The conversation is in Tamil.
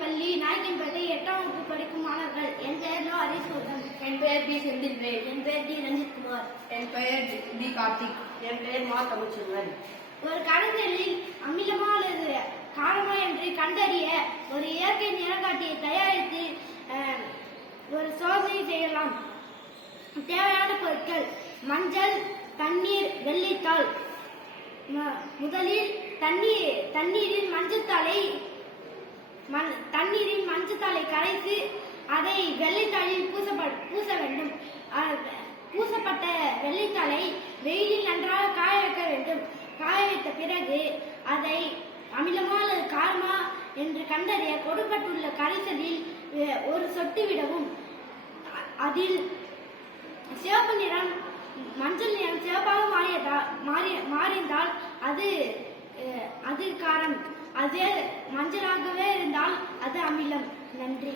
பள்ளி நாயக்கன்பேட்டை 8ஆம் வகுப்பு படிக்கும் மாணவர்கள். என் பெயர் ஹரிசூதன். என் பெயர் பி செந்தில்வேல். என் பெயர் டி ரஞ்சித்குமார். என் பெயர் டி கார்த்திக். என் பெயர் மா தமிழ்ச்செல்வன். ஒரு கடலில் அமிலமா அல்லது காரமா என்று கண்டறிய ஒரு இயற்கை நிறக்காட்டியை தயாரித்து ஒரு சோதனை செய்யலாம். தேவையான பொருட்கள்: மஞ்சள், தண்ணீர், வெள்ளைத்தாள். முதலில் தண்ணீரில் மஞ்சத்தாளை கரைத்து அதை வெள்ளைத்தாளில் பூச வேண்டும். பூசப்பட்ட வெள்ளைத்தாளை வெயிலில் நன்றாக காய வைக்க வேண்டும். காய வைத்த பிறகு அதை அமிலமா அல்லது காரமா என்று கண்டறிய கொடுக்கப்பட்டுள்ள கரைசலில் ஒரு சொட்டு விடவும். அதில் சிவப்பு நிறம் மஞ்சள் நிறம் சிவப்பாக மாறியிருந்தால் அது காரம், அது மஞ்சளாகவே இருந்தால் அது அமிலம். நன்றி.